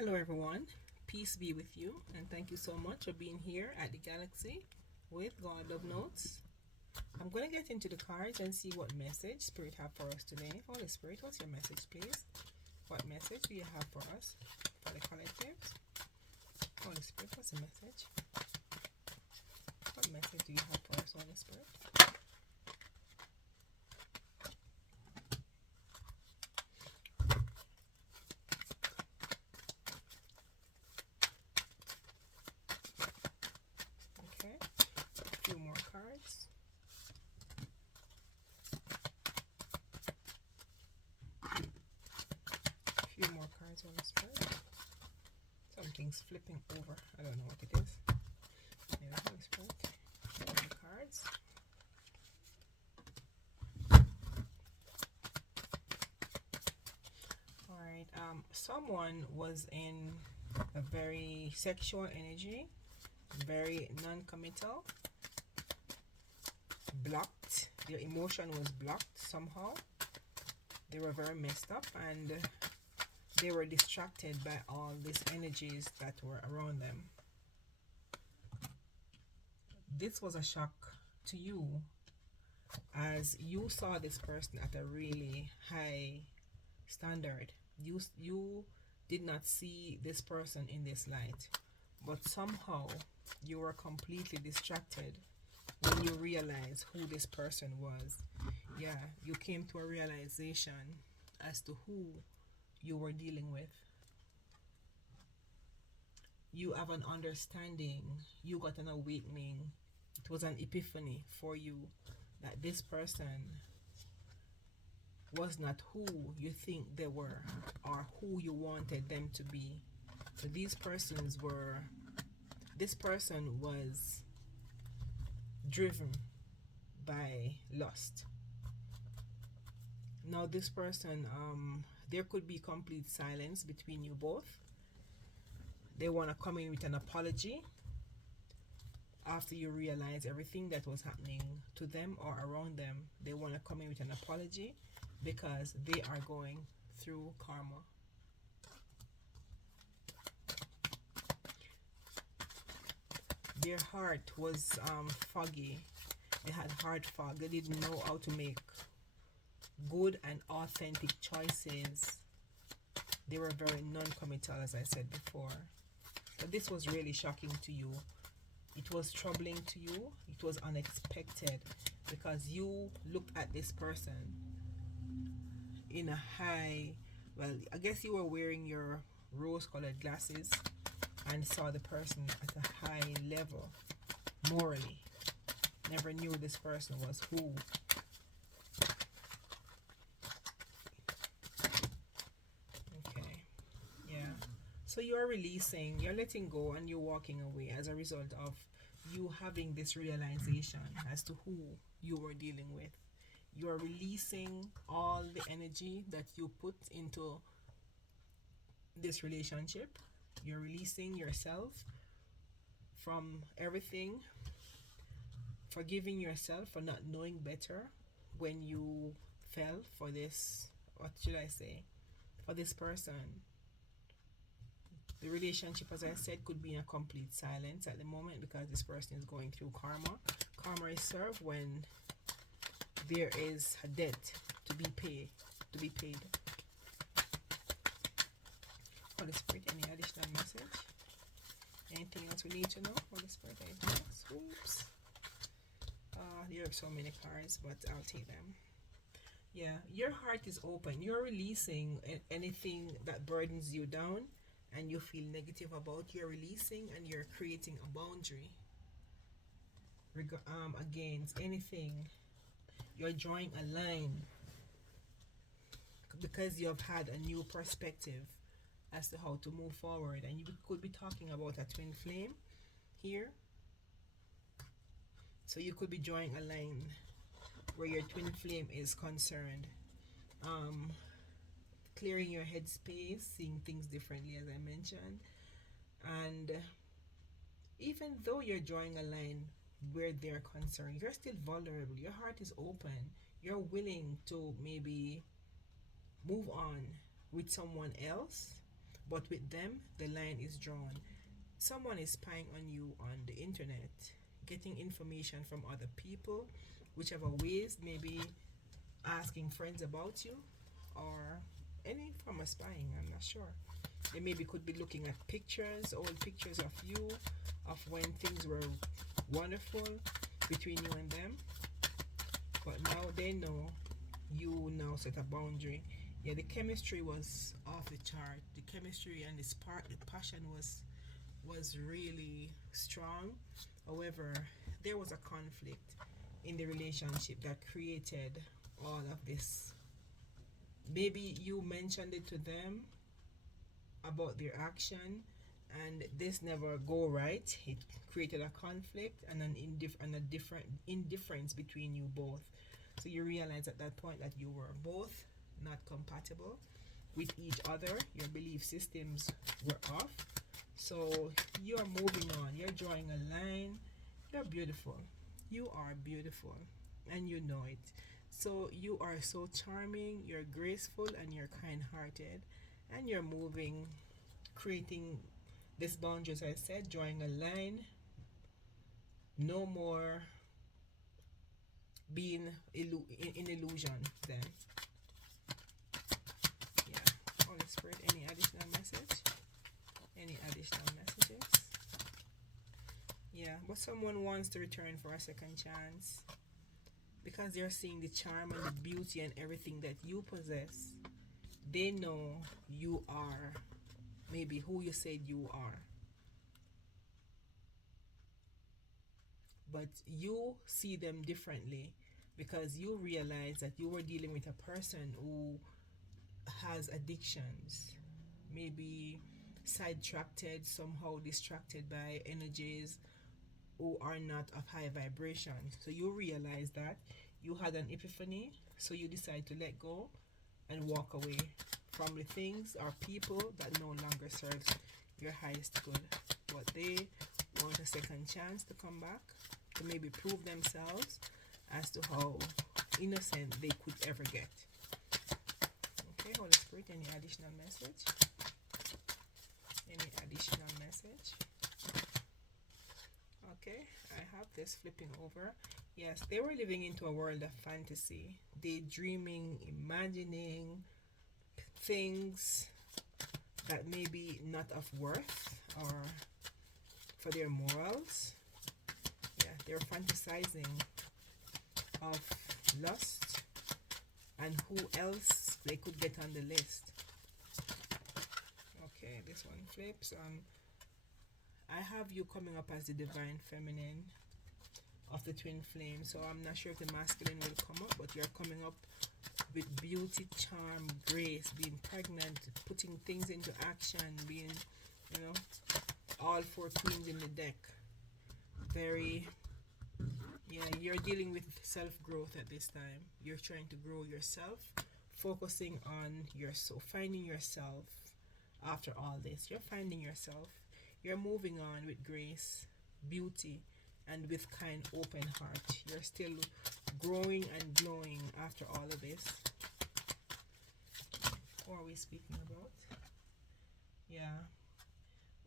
Hello, everyone. Peace be with you, and thank you so much for being here at the Galaxy with God Love Notes. I'm going to get into the cards and see what message Spirit have for us today. Holy Spirit, what's your message, please? What message do you have for us for the collectives? Holy Spirit, what's the message? What message do you have for us, Holy Spirit? Okay, a few more cards. A few more cards, Holy Spirit. Something's flipping over. I don't know what it is. Yeah, Holy Spirit. More cards. Alright, someone was in a very sexual energy, very non-committal, blocked. Their emotion was blocked somehow. They were very messed up and they were distracted by all these energies that were around them. This was a shock to you as you saw this person at a really high standard. You did not see this person in this light, but somehow you were completely distracted when you realized who this person was. Yeah, you came to a realization as to who you were dealing with. You have an understanding, you got an awakening. It was an epiphany for you that this person was not who you think they were or who you wanted them to be. So this person was driven by lust. Now this person, there could be complete silence between you both. They want to come in with an apology after you realize everything that was happening to them or around them. They want to come in with an apology because they are going through karma. Their heart was foggy. They had heart fog. They didn't know how to make good and authentic choices. They were very non-committal, as I said before. But this was really shocking to you. It was troubling to you. It was unexpected because you looked at this person in a high, well, I guess you were wearing your rose-colored glasses and saw the person at a high level morally. Never knew this person was who. Okay, yeah. So you're releasing, you're letting go, and you're walking away as a result of you having this realization as to who you were dealing with. You're releasing all the energy that you put into this relationship. You're releasing yourself from everything, forgiving yourself for not knowing better when you fell for this, what should I say, for this person. The relationship, as I said, could be in a complete silence at the moment because this person is going through karma. Karma is served when there is a debt to be paid. Holy Spirit, any additional message? Anything else we need to know? Holy Spirit, anything else? Oops. There are so many cards, but I'll take them. Yeah, your heart is open. You're releasing anything that burdens you down and you feel negative about. You're releasing and you're creating a boundary against anything. You're drawing a line because you have had a new perspective as to how to move forward, and you could be talking about a twin flame here. So you could be drawing a line where your twin flame is concerned. Clearing your headspace, seeing things differently, as I mentioned. And even though you're drawing a line where they're concerned, you're still vulnerable. Your heart is open. You're willing to maybe move on with someone else, But with them, the line is drawn. Someone is spying on you on the internet, getting information from other people, whichever ways, maybe asking friends about you, or any form of spying, I'm not sure. They maybe could be looking at pictures, old pictures of you, of when things were wonderful between you and them. But now they know you now set a boundary. Yeah, the chemistry was off the chart. The chemistry and the spark, the passion was really strong. However, there was a conflict in the relationship that created all of this. Maybe you mentioned it to them about their action, and this never go right. It created a conflict and and a different indifference between you both. So you realize at that point that you were both not compatible with each other. Your belief systems were off. So you're moving on. You're drawing a line. You're beautiful. You are beautiful, and you know it. So you are so charming. You're graceful and you're kind-hearted, and you're moving, creating this boundary, as I said, drawing a line. No more being in illusion. Then, yeah. Holy Spirit, any additional message? Any additional messages? Yeah, but someone wants to return for a second chance because they're seeing the charm and the beauty and everything that you possess. They know you are maybe who you said you are. But you see them differently because you realize that you were dealing with a person who has addictions, maybe sidetracked, somehow distracted by energies who are not of high vibration. So you realize that you had an epiphany, so you decide to let go and walk away from the things or people that no longer serves your highest good. But they want a second chance to come back, to maybe prove themselves as to how innocent they could ever get. Okay, Holy Spirit, any additional message? Any additional message? Okay, I have this flipping over. Yes, they were living into a world of fantasy, daydreaming, imagining things that may be not of worth or for their morals. Yeah, they're fantasizing of lust and who else they could get on the list. Okay, this one flips. I have you coming up as the divine feminine of the twin flame. So I'm not sure if the masculine will come up, but you're coming up with beauty, charm, grace, being pregnant, putting things into action, being, you know, all four queens in the deck. Very, yeah, you're dealing with self-growth at this time. You're trying to grow yourself, focusing on your soul, finding yourself after all this. You're finding yourself. You're moving on with grace, beauty, and with kind, open heart. You're still growing and glowing after all of this. What are we speaking about? Yeah.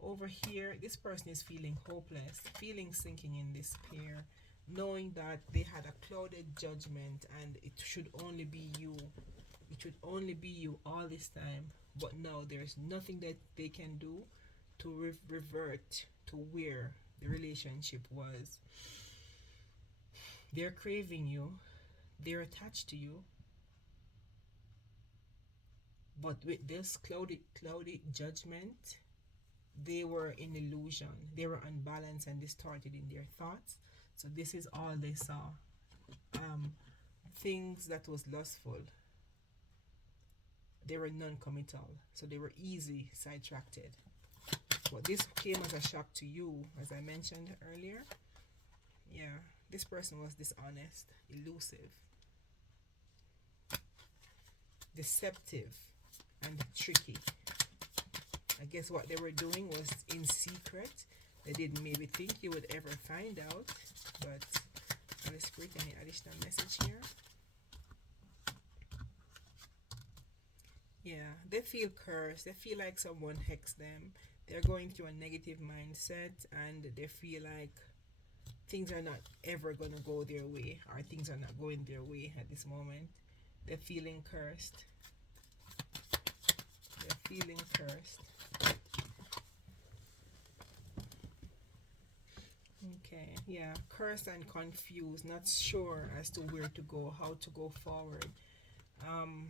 Over here, this person is feeling hopeless, feeling sinking in despair, knowing that they had a clouded judgment and it should only be you. It should only be you all this time. But now there's nothing that they can do to revert to where the relationship was. They're craving you, they're attached to you, but with this cloudy judgment, they were in illusion. They were unbalanced and distorted in their thoughts. So this is all they saw. Things that was lustful. They were non-committal, so they were easy sidetracked. But this came as a shock to you, as I mentioned earlier. Yeah, this person was dishonest, elusive, deceptive, and tricky. I guess what they were doing was in secret. They didn't maybe think you would ever find out. But Holy Spirit, any additional message here? Yeah, they feel cursed. They feel like someone hexed them. They're going through a negative mindset and they feel like things are not ever going to go their way or things are not going their way at this moment. They're feeling cursed. They're feeling cursed. Okay, yeah, cursed and confused, not sure as to where to go, how to go forward. Um,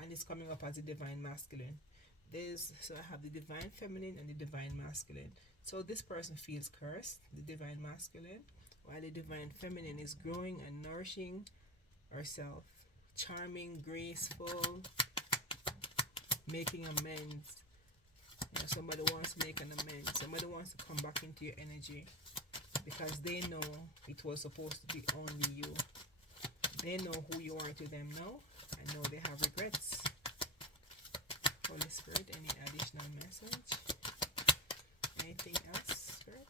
and it's coming up as the divine masculine. So I have the divine feminine and the divine masculine. So this person feels cursed, the divine masculine, while the divine feminine is growing and nourishing herself, charming, graceful, making amends. Somebody wants to make an amends. Somebody wants to come back into your energy because they know it was supposed to be only you. They know who you are to them now. I know they have regrets. Holy Spirit, any additional message? Anything else, Spirit?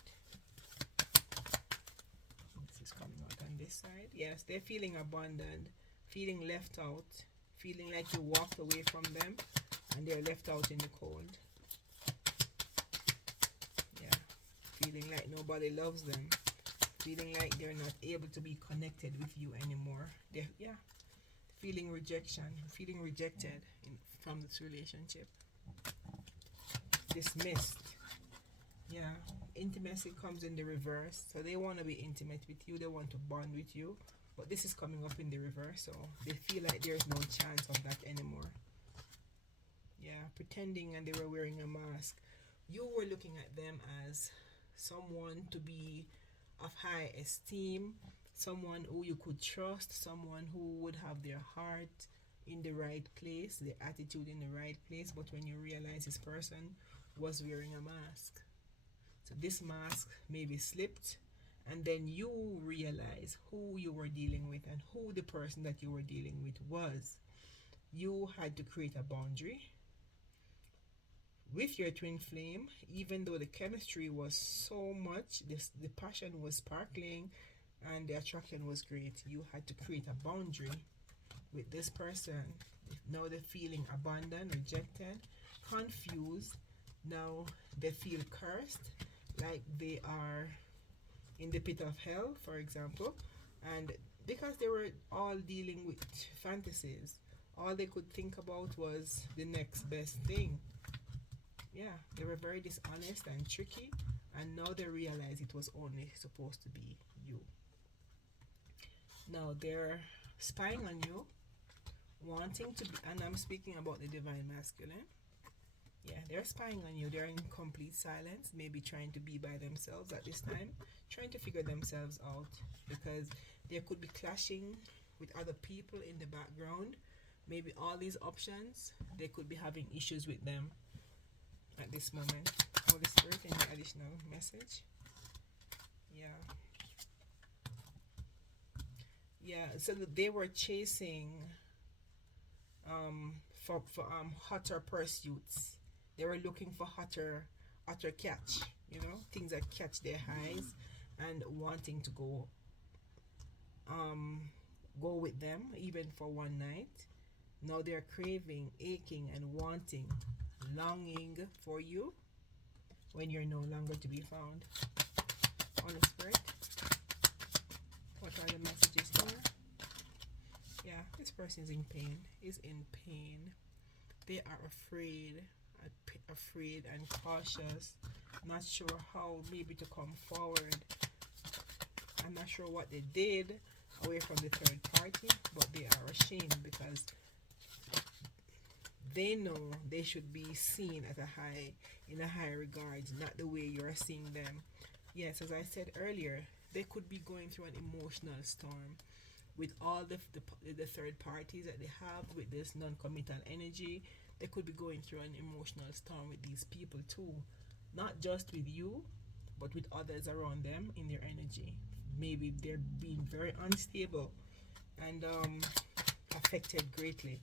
This is coming out on this side. Yes, they're feeling abandoned, feeling left out, feeling like you walked away from them and they're left out in the cold. Yeah, feeling like nobody loves them, feeling like they're not able to be connected with you anymore. Yeah, feeling rejection, feeling rejected from this relationship. Dismissed. Yeah, intimacy comes in the reverse. So they want to be intimate with you, they want to bond with you, but this is coming up in the reverse. So they feel like there's no chance of that anymore. Yeah, pretending and they were wearing a mask. You were looking at them as someone to be of high esteem, someone who you could trust, someone who would have their heart in the right place, their attitude in the right place. But when you realize this person was wearing a mask, so this mask maybe slipped, and then you realize who you were dealing with and who the person that you were dealing with was. You had to create a boundary with your twin flame, even though the chemistry was so much, the passion was sparkling and the attraction was great. You had to create a boundary with this person. Now they're feeling abandoned, rejected, confused. Now they feel cursed, like they are in the pit of hell, for example. And because they were all dealing with fantasies, all they could think about was the next best thing. Yeah, they were very dishonest and tricky, and now they realize it was only supposed to be you. Now they're spying on you, wanting to be, and I'm speaking about the divine masculine. Yeah, they're spying on you. They're in complete silence, maybe trying to be by themselves at this time, trying to figure themselves out because they could be clashing with other people in the background. Maybe all these options, they could be having issues with them at this moment. Holy Spirit, any additional message? Yeah. Yeah, so they were chasing for hotter pursuits. They were looking for hotter catch, things that catch their eyes and wanting to go with them even for one night. Now they're craving, aching and wanting, longing for you when you're no longer to be found. Holy Spirit, what are the messages here? Yeah, this person is in pain. Is in pain. They are afraid and cautious. Not sure how maybe to come forward. I'm not sure what they did away from the third party, but they are ashamed because they know they should be seen at in a high regard, not the way you're seeing them. Yes, as I said earlier, they could be going through an emotional storm with all the third parties that they have with this non-committal energy. They could be going through an emotional storm with these people too, not just with you, but with others around them in their energy. Maybe they're being very unstable and affected greatly,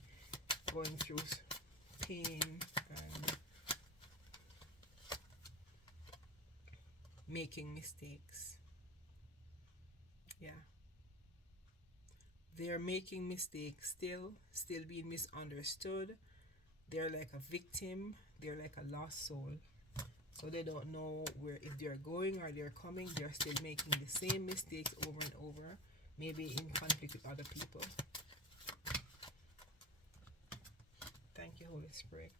going through pain and making mistakes. Yeah, they're making mistakes, still being misunderstood. They're like a victim, they're like a lost soul. So they don't know where, if they're going or they're coming, they're still making the same mistakes over and over, maybe in conflict with other people. Thank you, Holy Spirit.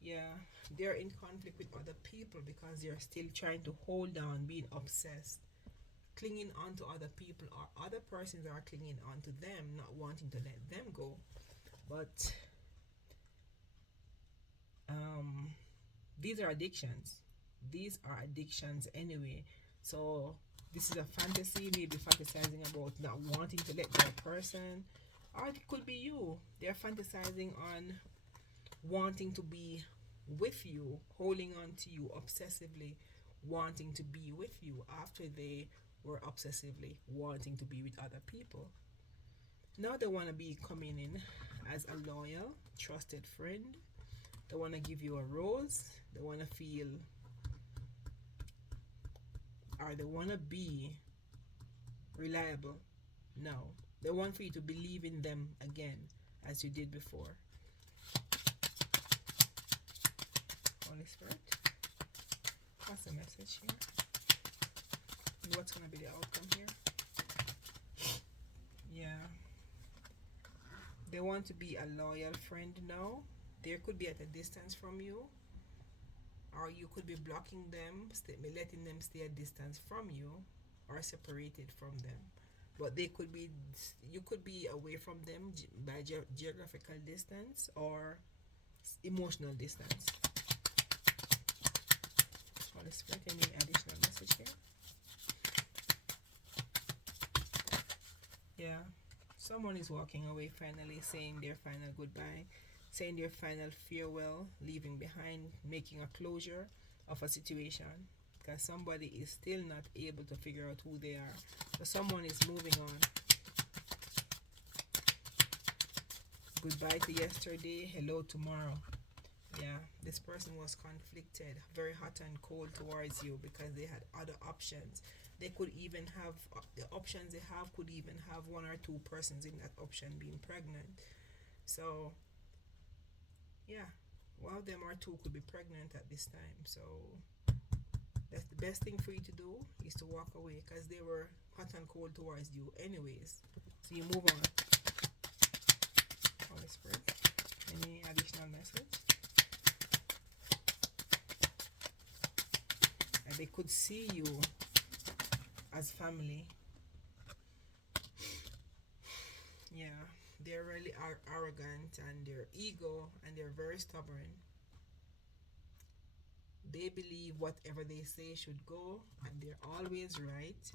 Yeah, they're in conflict with other people because they're still trying to hold on, being obsessed, clinging on to other people, or other persons are clinging on to them, not wanting to let them go. But um, these are addictions. These are addictions anyway. So this is a fantasy, maybe fantasizing about not wanting to let go of a person, or it could be you. They're fantasizing on wanting to be with you, holding on to you obsessively, wanting to be with you after they were obsessively wanting to be with other people. Now they want to be coming in as a loyal, trusted friend. They want to give you a rose. They want to feel, or they want to be reliable. No. They want for you to believe in them again as you did before. Holy Spirit, what's the message here? And what's going to be the outcome here? Yeah. They want to be a loyal friend now. They could be at a distance from you, or you could be blocking them, letting them stay a distance from you, or separated from them. But they could be, you could be away from them by geographical distance or emotional distance. Holy Spirit, any additional message here? Yeah, someone is walking away finally, saying their final goodbye, saying their final farewell, leaving behind, making a closure of a situation, because somebody is still not able to figure out who they are. So someone is moving on. Goodbye to yesterday, hello tomorrow. Yeah, this person was conflicted, very hot and cold towards you because they had other options. They could even have, the options they have could even have one or two persons in that option being pregnant. So yeah, one of them or two could be pregnant at this time. So that's the best thing for you to do, is to walk away, because they were hot and cold towards you anyways. So you move on. Holy Spirit, any additional message? And they could see you as family. Yeah, they're really arrogant, and their ego, and they're very stubborn. They believe whatever they say should go, and they're always right,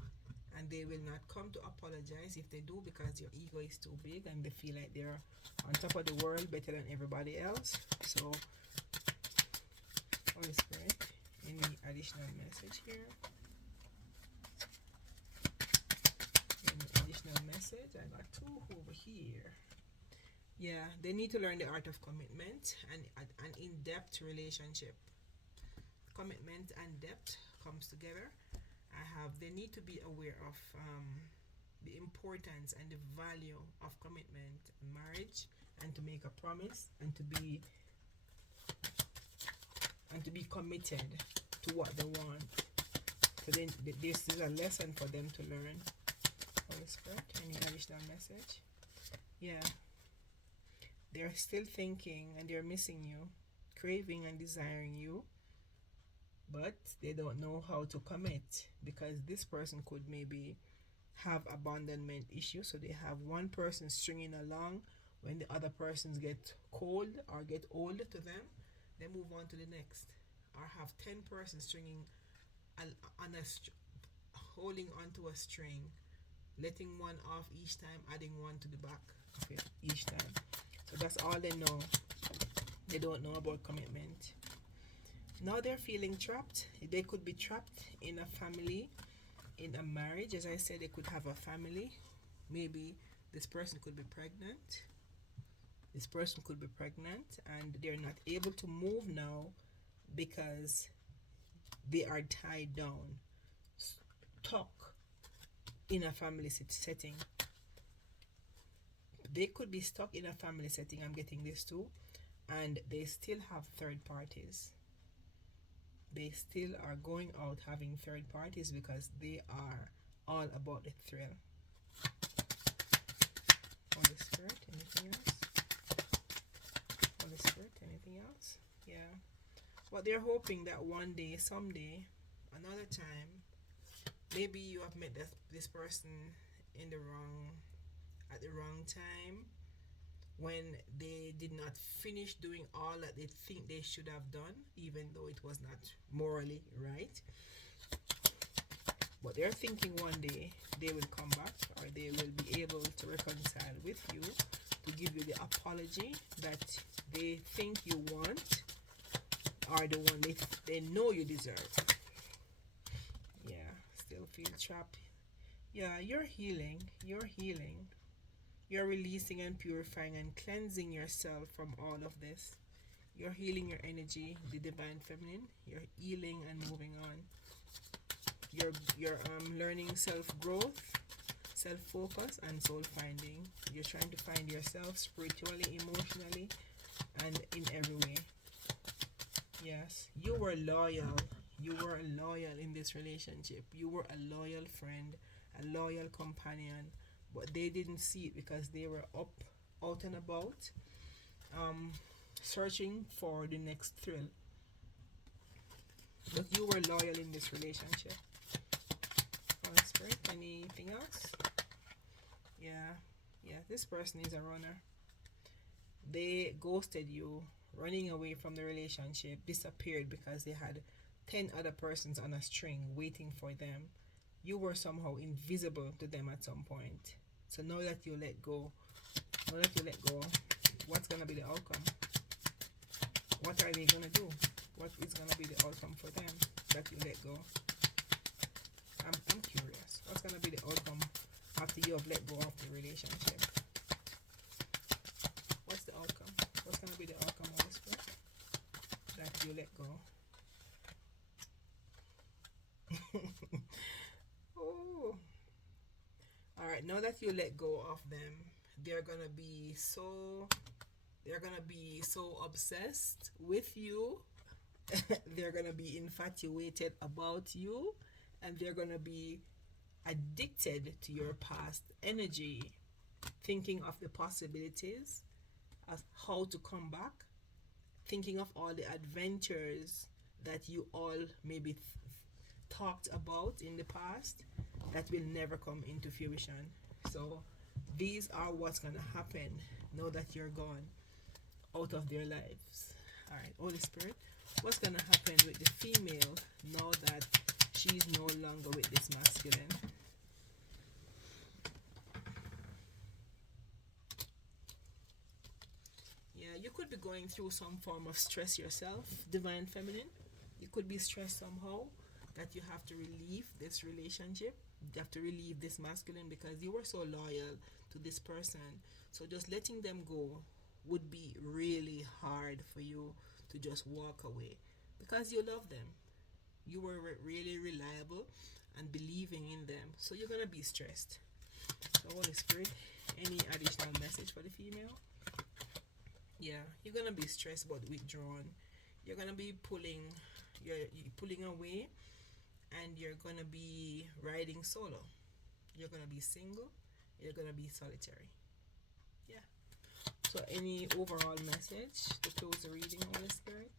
and they will not come to apologize if they do, because their ego is too big and they feel like they're on top of the world, better than everybody else. So Holy Spirit, any additional message here? Any additional message? I got two over here. Yeah, they need to learn the art of commitment and an in-depth relationship. Commitment and depth comes together. They need to be aware of the importance and the value of commitment in marriage, and to make a promise, and to be committed to what they want. So then this is a lesson for them to learn. Holy Spirit, any additional message? Yeah, they're still thinking and they're missing you, craving and desiring you, but they don't know how to commit, because this person could maybe have abandonment issues. So they have one person stringing along. When the other persons get cold or get old to them, they move on to the next. Or have 10 persons stringing on holding onto a string, letting one off each time, adding one to the back of it each time. So that's all they know. They don't know about commitment. Now they're feeling trapped. They could be trapped in a family, in a marriage. As I said, they could have a family. Maybe this person could be pregnant. This person could be pregnant, and they're not able to move now because they are tied down, stuck in a family setting. They could be stuck in a family setting. I'm getting this too. and they still have third parties. They still are going out having third parties because they are all about the thrill. Holy Spirit, anything else? Holy Spirit, anything else? Yeah. But they're hoping that one day, someday, another time, maybe you have met this person in the wrong at the wrong time, when they did not finish doing all that they think they should have done, even though it was not morally right. But they're thinking one day they will come back, or they will be able to reconcile with you, to give you the apology that they think you want, or the one they know you deserve. Yeah, still feel trapped. Yeah, you're healing. You're healing. You're releasing and purifying and cleansing yourself from all of this. You're healing your energy, the divine feminine. You're healing and moving on. You're learning self growth, self focus, and soul finding. You're trying to find yourself spiritually, emotionally, and in every way. Yes, you were loyal. You were loyal in this relationship. You were a loyal friend, a loyal companion, but they didn't see it because they were up, out and about, um, searching for the next thrill. But you were loyal in this relationship. Holy Spirit, anything else? Yeah, yeah. This person is a runner. They ghosted you, running away from the relationship, disappeared because they had 10 other persons on a string waiting for them. You were somehow invisible to them at some point. So now that you let go, what's gonna be the outcome? What are they gonna do? What is gonna be the outcome for them that you let go? I'm curious. What's gonna be the outcome after you have let go of the relationship? What's the outcome? What's gonna be the outcome of this book that you let go? Oh, all right. Now that you let go of them, they're gonna be so they're gonna be so obsessed with you. They're gonna be infatuated about you, and they're gonna be addicted to your past energy, thinking of the possibilities of how to come back, thinking of all the adventures that you all maybe talked about in the past that will never come into fruition. So these are what's gonna happen now that you're gone out of their lives. All right, Holy Spirit, what's gonna happen with the female now that she's no longer with this masculine? Yeah, you could be going through some form of stress yourself, divine feminine. You could be stressed somehow that you have to relieve this relationship. You have to relieve this masculine because you were so loyal to this person. So just letting them go would be really hard for you to just walk away because you love them. You were really reliable and believing in them. So you're gonna be stressed. So Holy Spirit, any additional message for the female? Yeah, you're gonna be stressed but withdrawn. You're gonna be you're pulling away, and you're gonna be riding solo. You're gonna be single. You're gonna be solitary. Yeah. So any overall message to close the reading, Holy Spirit?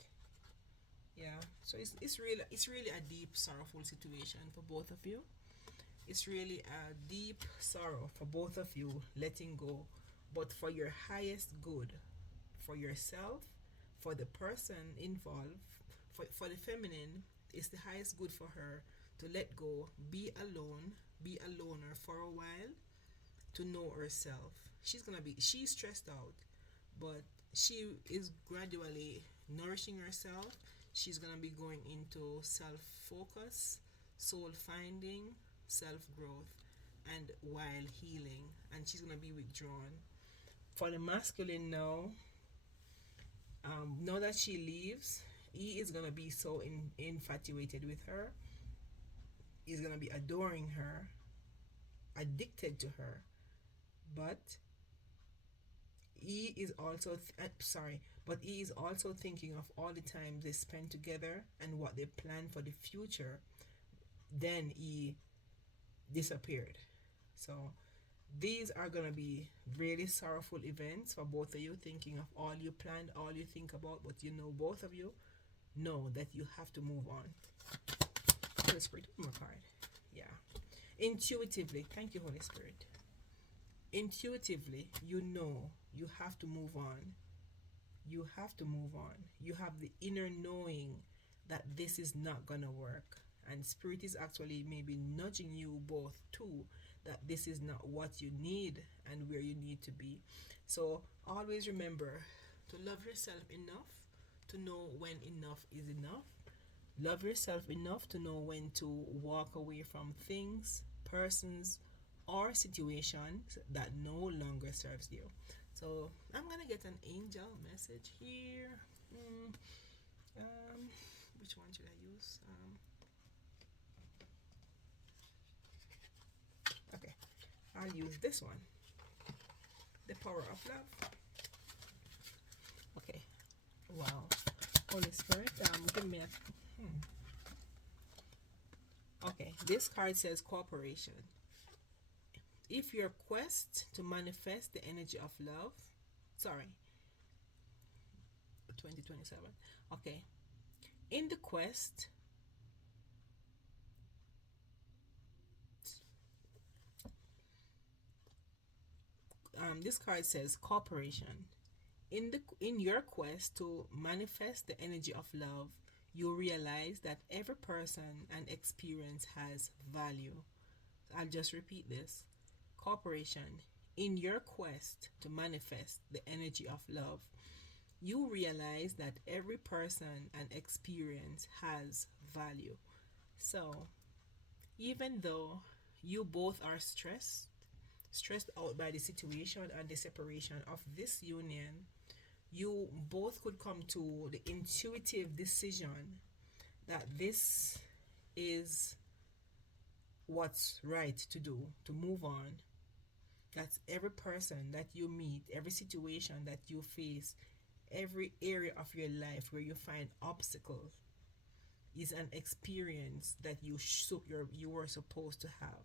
Yeah. So it's really a deep sorrowful situation for both of you. It's really a deep sorrow for both of you letting go, but for your highest good, for yourself, for the person involved, for the feminine, it's the highest good for her to let go, be a loner for a while, to know herself. She's stressed out, but she is gradually nourishing herself. She's gonna be going into self focus, soul finding, self growth, and while healing, and she's gonna be withdrawn. For the masculine now, now that she leaves, he is gonna be so infatuated with her. He's gonna be adoring her, addicted to her, but he is also sorry. but he is also thinking of all the time they spend together and what they plan for the future. Then he disappeared. So these are going to be really sorrowful events for both of you, thinking of all you planned, all you think about, but you know, both of you know that you have to move on. Holy Spirit, one more card. Yeah. Intuitively, thank you, Holy Spirit. Intuitively, you know you have to move on. You have to move on. You have the inner knowing that this is not gonna work. And Spirit is actually maybe nudging you both too that this is not what you need and where you need to be. So always remember to love yourself enough to know when enough is enough. Love yourself enough to know when to walk away from things, persons, or situations that no longer serves you. So I'm gonna get an angel message here. Mm, which one should I use? Okay, I'll use this one. The power of love. Okay. Wow. Holy Spirit, give me a. Okay, this card says cooperation. If your quest to manifest the energy of love, sorry, 2027. Okay, in the quest, this card says cooperation. In your quest to manifest the energy of love, you realize that every person and experience has value. I'll just repeat this. Cooperation. In your quest to manifest the energy of love, you realize that every person and experience has value. So, even though you both are stressed out by the situation and the separation of this union, you both could come to the intuitive decision that this is what's right to do, to move on. That's every person that you meet, every situation that you face, every area of your life where you find obstacles is an experience that you were supposed to have.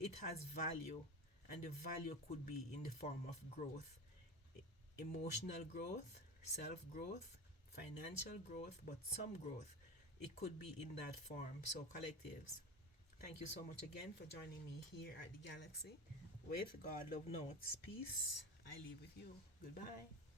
It has value, and the value could be in the form of growth, emotional growth, self growth, financial growth, but some growth. It could be in that form. So, collectives, thank you so much again for joining me here at the Galaxy with God Love Notes. Peace. I leave with you. Goodbye.